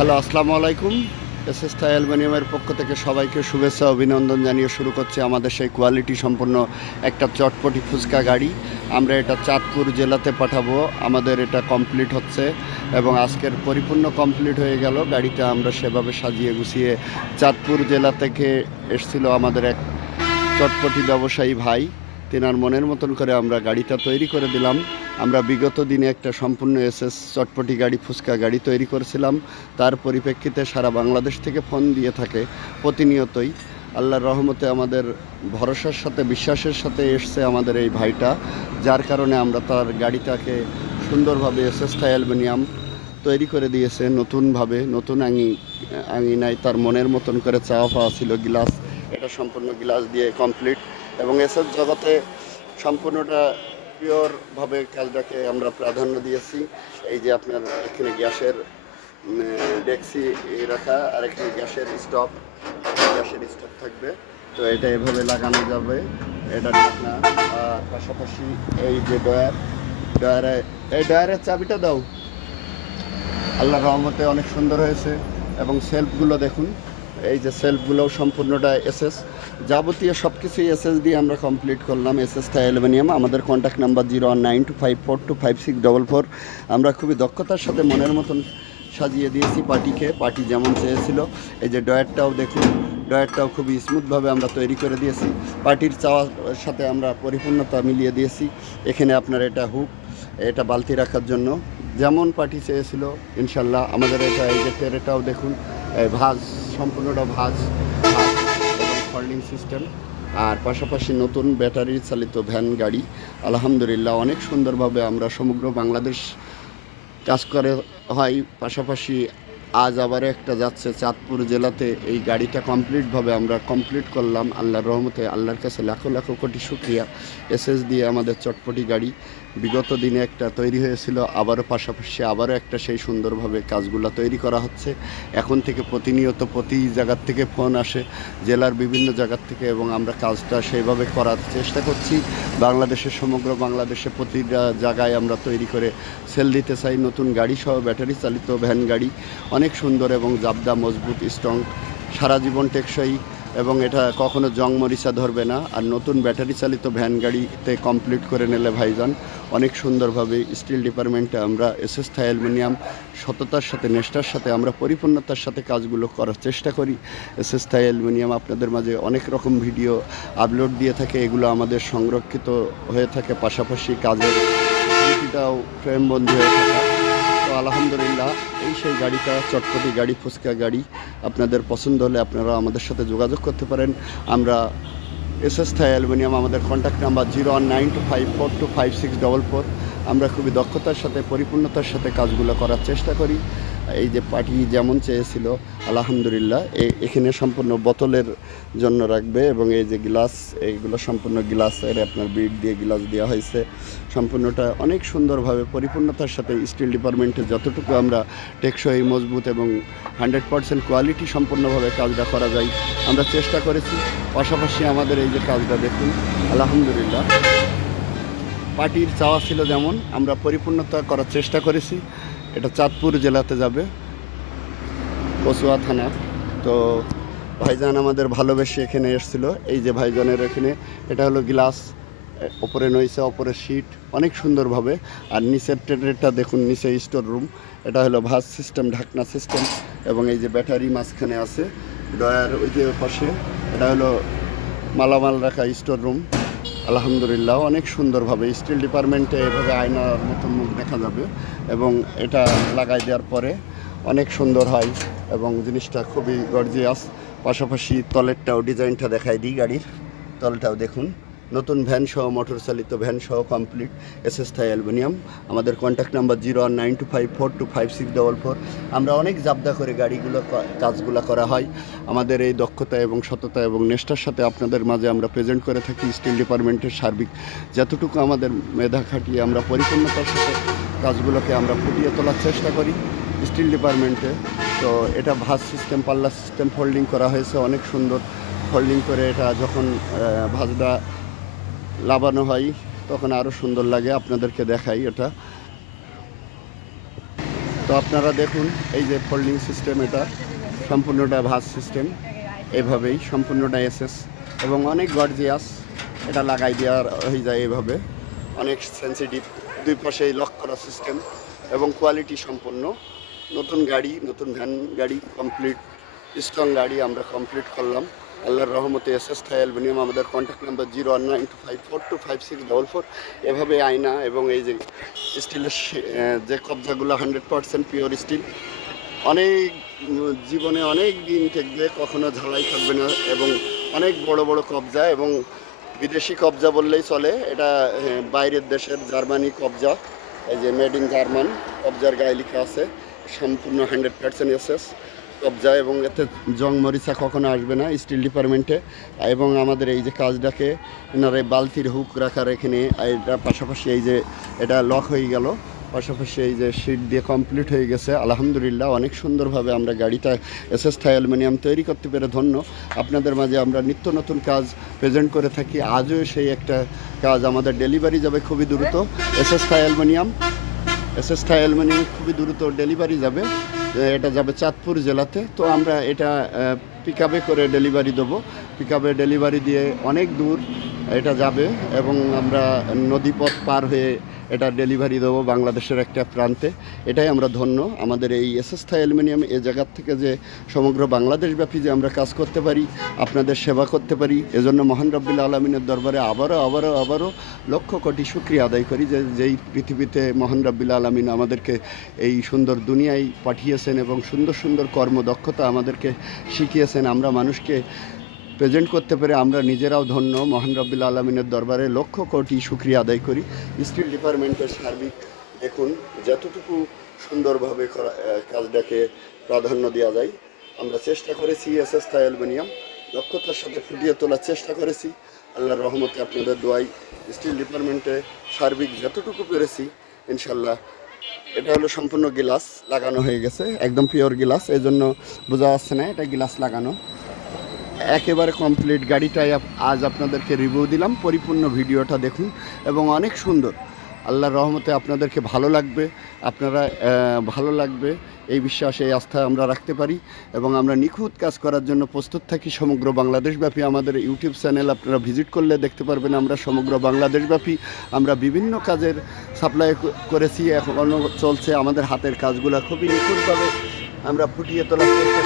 Hello, আসসালামু আলাইকুম। S S থাই অ্যালুমিনিয়ামের পক্ষ থেকে সবাইকে শুভেচ্ছা, অভিনন্দন জানিয়ে শুরু করছে আমাদের সেই কোয়ালিটি সম্পন্ন একটা চটপটি ফুচকা গাড়ি। আমরা এটা চাঁদপুর জেলাতে পাঠাবো। আমাদের এটা কমপ্লিট হচ্ছে এবং আজকের পরিপূর্ণ কমপ্লিট হয়ে গেল। গাড়িটা আমরা সেভাবে সাজিয়ে গুছিয়ে চাঁদপুর জেলা থেকে এসছিল আমাদের এক চটপটি ব্যবসায়ী ভাই। তেনার মনের মতন করে আমরা গাড়িটা তৈরি করে দিলাম। আমরা বিগত দিনে একটা সম্পূর্ণ এসএস চটপটি গাড়ি, ফুচকা গাড়ি তৈরি করেছিলাম। তার পরিপ্রেক্ষিতে সারা বাংলাদেশ থেকে ফোন দিয়ে থাকে প্রতিনিয়তই। আল্লাহর রহমতে আমাদের ভরসার সাথে, বিশ্বাসের সাথে এসছে আমাদের এই ভাইটা, যার কারণে আমরা তার গাড়িটাকে সুন্দরভাবে এসএস অ্যালুমিনিয়াম তৈরি করে দিয়েছে। নতুনভাবে, নতুন আঙি, আঙিনায় তার মনের মতন করে চাওয়া পাওয়া ছিল, গ্লাস। এটা সম্পূর্ণ গ্লাস দিয়ে কমপ্লিট। এবং এসব জগতে সম্পূর্ণটা পিওরভাবে কাজটাকে আমরা প্রাধান্য দিয়েছি। এই যে আপনার এখানে গ্যাসের ডেক্সি রাখা, আর এখানে গ্যাসের স্টপ গ্যাসের স্টপ থাকবে। তো এটা এভাবে লাগানো যাবে। এটা ঢাকনা আর পাশাপাশি এই যে ডয়ার ডয়ারে এই ডয়ারের চাবিটা দাও। আল্লাহ রহমতে অনেক সুন্দর হয়েছে এবং সেলফগুলো দেখুন। এই যে সেলফগুলোও সম্পূর্ণটা এসএস। যাবতীয় সব কিছুই এসএস দিয়ে আমরা কমপ্লিট করলাম এসএস থাই অ্যালুমিনিয়াম। আমাদের contact number zero one nine two five four two five six double four আমরা খুবই দক্ষতার সাথে মনের মতন সাজিয়ে দিয়েছি পার্টিকে। পার্টি যেমন চেয়েছিল। এই যে ডয়ারটাও দেখুন ডয়ারটাও খুবই স্মুথভাবে আমরা তৈরি করে দিয়েছি। পার্টির চাওয়ার সাথে আমরা পরিপূর্ণতা মিলিয়ে দিয়েছি। এখানে আপনার এটা হুক, এটা বালতি রাখার জন্য। যেমন পার্টি চেয়েছিল, ইনশাল্লাহ। আমাদের এটা এই যে টেরেটাও দেখুন ভাজ, সম্পূর্ণটা ভাজ ফল্ডিং সিস্টেম আর পাশাপাশি নতুন ব্যাটারি চালিত ভ্যান গাড়ি। আলহামদুলিল্লাহ, অনেক সুন্দরভাবে আমরা সমগ্র বাংলাদেশ কাজ করে হয়। পাশাপাশি আজ আবার একটা যাচ্ছে, চাঁদপুর জেলাতে। এই গাড়িটা কমপ্লিটভাবে আমরা কমপ্লিট করলাম। আল্লাহর রহমতে, আল্লাহর কাছে লাখো লাখো কোটি শুক্রিয়া। এসএস দিয়ে আমাদের চটপটি গাড়ি বিগত দিনে একটা তৈরি হয়েছিল, আবারও পাশাপাশি আবারও একটা সেই সুন্দরভাবে কাজগুলো তৈরি করা হচ্ছে। এখন থেকে প্রতিনিয়ত প্রতি জায়গার থেকে ফোন আসে, জেলার বিভিন্ন জায়গার থেকে এবং আমরা কাজটা সেইভাবে করার চেষ্টা করছি। বাংলাদেশের সমগ্র বাংলাদেশে প্রতিটা জায়গায় আমরা তৈরি করে সেল দিতে চাই। নতুন গাড়ি সহ ব্যাটারি চালিত ভ্যান গাড়ি, অনেক সুন্দর এবং জাবদা, মজবুত, স্ট্রং, সারা জীবন টেকসই। এবং এটা কখনো জং মরিচা ধরবে না। আর নতুন ব্যাটারি চালিত ভ্যান গাড়িতে কমপ্লিট করে নিলে ভাইজান, অনেক সুন্দরভাবে স্টিল ডিপার্টমেন্টে আমরা এসএস থাই অ্যালুমিনিয়াম সততার সাথে নেষ্টার সাথে, আমরা পরিপূর্ণতার সাথে কাজগুলো করার চেষ্টা করি। এসএস থাই অ্যালুমিনিয়াম আপনাদের মাঝে অনেক রকম ভিডিও আপলোড দিয়ে থাকে, এগুলো আমাদের সংরক্ষিত হয়ে থাকে, পাশাপাশি কাজের ফ্রেমবন্দি হয়ে থাকে। আলহামদুলিল্লাহ, এই সেই গাড়িটা, চটপটি গাড়ি, ফুচকা গাড়ি, আপনাদের পছন্দ হলে আপনারা আমাদের সাথে যোগাযোগ করতে পারেন। আমরা এস এস থাই অ্যালুমিনিয়াম, আমাদের contact number zero one nine two five four two five six double four. আমরা খুবই দক্ষতার সাথে, পরিপূর্ণতার সাথে কাজগুলো করার চেষ্টা করি। এই যে পার্টি যেমন চেয়েছিল, আলহামদুলিল্লাহ এখানে সম্পূর্ণ বোতলের জন্য রাখবে এবং এই যে গ্লাস, এইগুলো সম্পূর্ণ গ্লাসের আপনার বিট দিয়ে গ্লাস দেওয়া হয়েছে। সম্পূর্ণটা অনেক সুন্দরভাবে পরিপূর্ণতার সাথে স্টিল ডিপার্টমেন্টে যতটুকু আমরা টেকসই, মজবুত এবং হান্ড্রেড পার্সেন্ট কোয়ালিটি সম্পূর্ণভাবে কাজটা করা যায়, আমরা চেষ্টা করেছি। পাশাপাশি আমাদের এই যে কাজটা দেখুন, আলহামদুলিল্লাহ। পার্টির চাওয়া ছিল যেমন, আমরা পরিপূর্ণতা করার চেষ্টা করেছি। এটা চাঁদপুর জেলাতে যাবে কচুয়া থানা। তো ভাইজান আমাদের ভালোবেসে এখানে এসেছিল। এই যে ভাইজানের এখানে, এটা হলো গ্লাস ওপরে নইছে, ওপরে শিট, অনেক সুন্দরভাবে। আর নিচের ট্রেডেরটা দেখুন, নিচে স্টোর রুম। এটা হলো ভাস সিস্টেম, ঢাকনা সিস্টেম, এবং এই যে ব্যাটারি মাঝখানে আছে ডয়ার ওই যে পাশে। এটা হলো মালামাল রাখা স্টোর রুম। আলহামদুলিল্লাহ, অনেক সুন্দরভাবে স্টিল ডিপার্টমেন্টে এভাবে আয়নার মতো মুখ দেখা যাবে এবং এটা লাগাই দেওয়ার পরে অনেক সুন্দর হয় এবং জিনিসটা খুবই গর্জিয়াস। পাশাপাশি তলেরটাও ডিজাইনটা দেখাই দিই গাড়ির। তলটাও দেখুন। নতুন ভ্যান সহ মোটর চালিত ভ্যান সহ complete S S Thai aluminium আমাদের contact number zero one nine two five four two five six double four আমরা অনেক জাবদা করে গাড়িগুলো কাজগুলো করা হয়। আমাদের এই দক্ষতা এবং সততা এবং নেষ্টার সাথে আপনাদের মাঝে আমরা প্রেজেন্ট করে থাকি স্টিল ডিপার্টমেন্টের সার্বিক। যতটুকু আমাদের মেধা খাটিয়ে আমরা পরিপূর্ণতার সাথে কাজগুলোকে আমরা ফুটিয়ে তোলার চেষ্টা করি স্টিল ডিপার্টমেন্টে তো এটা ভাস সিস্টেম পাল্লা সিস্টেম ফোল্ডিং করা হয়েছে। অনেক সুন্দর ফোল্ডিং করে এটা যখন আহ, লাগানো হয়, তখন আরও সুন্দর লাগে। আপনাদেরকে দেখাই এটা। তো আপনারা দেখুন, এই যে ফোল্ডিং সিস্টেম এটা, সম্পূর্ণটা ভাস সিস্টেম এভাবেই, সম্পূর্ণটা এসএস এবং অনেক গর্জিয়াস এটা লাগাই দেওয়ার হয়ে যায় এভাবে। অনেক সেন্সিটিভ দুই পাশেই লক করা সিস্টেম এবং কোয়ালিটি সম্পন্ন। নতুন গাড়ি, নতুন ভ্যান গাড়ি কমপ্লিট স্ট্রং গাড়ি আমরা কমপ্লিট করলাম। আল্লাহর রহমতে এস এস থাই অ্যালবেনিয়াম আমাদের contact number zero one nine two five four two five six double four এভাবে আয়না এবং এই যে স্টিলের যে কবজাগুলো হান্ড্রেড পার্সেন্ট পিওর স্টিল অনেক জীবনে অনেক দিন থাকবে কখনো ঝালাই থাকবে না এবং অনেক বড় বড় কবজা এবং বিদেশি কবজা বললেই চলে। এটা বাইরের দেশের জার্মানি কবজা, এই যে মেড ইন জার্মান। কবজার গায়ে লিখা আছে, সম্পূর্ণ হান্ড্রেড পার্সেন্ট এসএস। কবজা এবং এতে জং মরিচা কখনো আসবে না, স্টিল ডিপার্টমেন্টে। এবং আমাদের এই যে কাজটাকে এনার বালতির হুক রাখার এখানে এটা পাশাপাশি এই যে এটা লক হয়ে গেল, পাশাপাশি এই যে শিট দিয়ে কমপ্লিট হয়ে গেছে। আলহামদুলিল্লাহ, অনেক সুন্দরভাবে আমরা গাড়িটা এস থাই অ্যালুমিনিয়াম তৈরি করতে পেরে ধন্য। আপনাদের মাঝে আমরা নিত্য নতুন কাজ প্রেজেন্ট করে থাকি। আজও সেই একটা কাজ আমাদের ডেলিভারি যাবে খুবই দ্রুত। S S Thai aluminium S S Thai aluminium খুবই দ্রুত ডেলিভারি যাবে। এটা যাবে চাঁদপুর জেলাতে। তো আমরা এটা পিক আপে করে ডেলিভারি দেবো। পিক আপে ডেলিভারি দিয়ে অনেক দূর এটা যাবে এবং আমরা নদীপথ পার হয়ে এটা ডেলিভারি দেবো বাংলাদেশের একটা প্রান্তে। এটাই আমরা ধন্য। আমাদের এই এস এস থাই অ্যালুমিনিয়াম এ জায়গার থেকে যে সমগ্র বাংলাদেশব্যাপী যে আমরা কাজ করতে পারি, আপনাদের সেবা করতে পারি, এজন্য মহান রব্বিল আলমিনের দরবারে আবারও আবারও আবারও লক্ষ কোটি শুক্রিয়া আদায় করি যে, যেই পৃথিবীতে মহান রব্বিল আলমিন আমাদেরকে এই সুন্দর দুনিয়ায় পাঠিয়েছেন এবং সুন্দর সুন্দর কর্মদক্ষতা আমাদেরকে শিখিয়েছেন। আমরা মানুষকে প্রেজেন্ট করতে পেরে আমরা নিজেরাও ধন্য। মহান রব্বিল আলমিনের দরবারে লক্ষ কোটি শুক্রিয়া আদায় করি। স্টিল ডিপার্টমেন্টের সার্বিক দেখুন, যতটুকু সুন্দরভাবে কাজটাকে প্রাধান্য দেওয়া যায়, আমরা চেষ্টা করেছি এস এস থাই অ্যালুমিনিয়াম দক্ষতার সাথে ফুটিয়ে তোলার চেষ্টা করেছি। আল্লাহর রহমতে আপনাদের দোয়াই স্টিল ডিপার্টমেন্টে সার্বিক যতটুকু পেরেছি ইনশাল্লাহ এটা হলো সম্পূর্ণ গ্লাস লাগানো হয়ে গেছে, একদম পিওর গ্লাস এই জন্য বোঝা যাচ্ছে না এটা গ্লাস লাগানো। একেবারে কমপ্লিট গাড়িটাই আজ আপনাদেরকে রিভিউ দিলাম। পরিপূর্ণ ভিডিওটা দেখুন এবং অনেক সুন্দর। আল্লাহর রহমতে আপনাদেরকে ভালো লাগবে, আপনারা ভালো লাগবে, এই বিশ্বাস, এই আস্থা আমরা রাখতে পারি এবং আমরা নিখুঁত কাজ করার জন্য প্রস্তুত থাকি। সমগ্র বাংলাদেশব্যাপী আমাদের ইউটিউব চ্যানেল আপনারা ভিজিট করলে দেখতে পারবেন আমরা সমগ্র বাংলাদেশব্যাপী। আমরা বিভিন্ন কাজের সাপ্লাই করেছি এখনও চলছে। আমাদের হাতের কাজগুলো খুবই নিখুঁতভাবে আমরা ফুটিয়ে তোলার চেষ্টা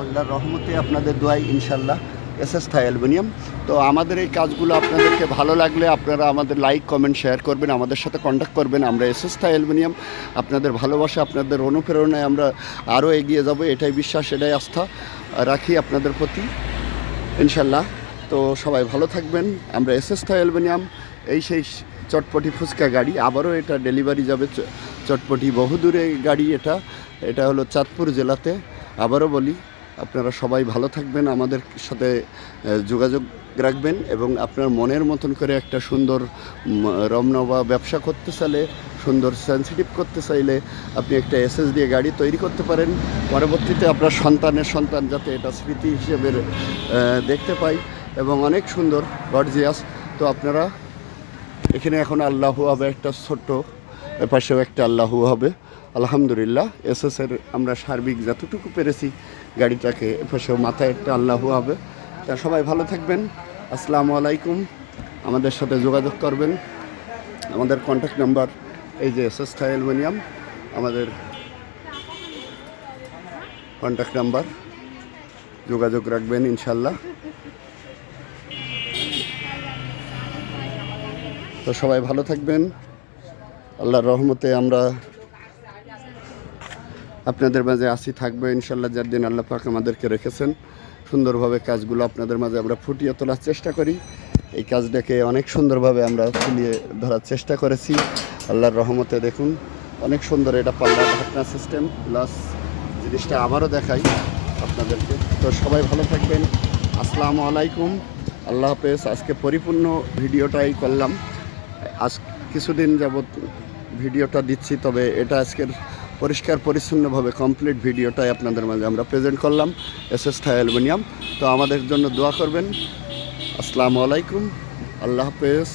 আল্লাহর রহমতে আপনাদের দোয়াই ইনশাল্লাহ এস এস থাই অ্যালুমিনিয়াম। তো আমাদের এই কাজগুলো আপনাদেরকে ভালো লাগলে আপনারা আমাদের লাইক, কমেন্ট, শেয়ার করবেন, আমাদের সাথে কন্ট্যাক্ট করবেন। আমরা এস এস থাই অ্যালুমিনিয়াম, আপনাদের ভালোবাসা, আপনাদের অনুপ্রেরণায় আমরা আরও এগিয়ে যাব, এটাই বিশ্বাস, এটাই আস্থা রাখি আপনাদের প্রতি, ইনশাল্লাহ। তো সবাই ভালো থাকবেন। আমরা এস এস থাই অ্যালুমিনিয়াম, এই সেই চটপটি ফুচকা গাড়ি, আবারও এটা ডেলিভারি যাবে চটপটি বহুদূরে গাড়ি এটা এটা হলো চাঁদপুর জেলাতে। আবারও বলি আপনারা সবাই ভালো থাকবেন, আমাদের সাথে যোগাযোগ রাখবেন এবং আপনার মনের মতন করে একটা সুন্দর রমনা বা ব্যবসা করতে চাইলে, সুন্দর সেন্সিটিভ করতে চাইলে আপনি একটা এসএস দিয়ে গাড়ি তৈরি করতে পারেন। পরবর্তীতে আপনার সন্তানের সন্তান যাতে এটা স্মৃতি হিসেবে দেখতে পাই এবং অনেক সুন্দর গর্জিয়াস তো আপনারা এখানে এখন আল্লাহু হবে একটা ছোট্ট পাশেও একটা আল্লাহু হবে। আলহামদুলিল্লাহ এসএসের আমরা সার্বিক যতটুকু পেরেছি গাড়িটাকে পাশেও মাথায় একটা আল্লাহ হবে। তা সবাই ভালো থাকবেন। আসসালামু আলাইকুম। আমাদের সাথে যোগাযোগ করবেন। আমাদের কন্ট্যাক্ট নাম্বার এই যে এস অ্যালুমিনিয়াম আমাদের কন্ট্যাক্ট নাম্বার যোগাযোগ রাখবেন ইনশাল্লাহ। তো সবাই ভালো থাকবেন। আল্লাহর রহমতে আমরা আপনাদের মাঝে আসি, থাকব ইনশাল্লাহ, যার দিন আল্লাহ পাক আমাদেরকে রেখেছেন। সুন্দরভাবে কাজগুলো আপনাদের মাঝে আমরা ফুটিয়ে তোলার চেষ্টা করি। এই কাজটাকে অনেক সুন্দরভাবে আমরা তুলিয়ে ধরার চেষ্টা করেছি। আল্লাহর রহমতে দেখুন, অনেক সুন্দর এটা পাল্লা ঢাকনা সিস্টেম প্লাস জিনিসটা আবারও দেখাই আপনাদেরকে। তো সবাই ভালো থাকবেন। আসসালামু আলাইকুম। আল্লাহ হাফেজ। আজকে পরিপূর্ণ ভিডিওটাই করলাম। আজ কিছুদিন যাবৎ ভিডিওটা দিচ্ছি, তবে এটা আজকের পরিষ্কার, পরিচ্ছন্নভাবে কমপ্লিট ভিডিওটাই আপনাদের মাঝে আমরা প্রেজেন্ট করলাম, এস এস থাই অ্যালুমিনিয়াম। তো আমাদের জন্য দোয়া করবেন। আসসালামু আলাইকুম। আল্লাহ হাফেজ।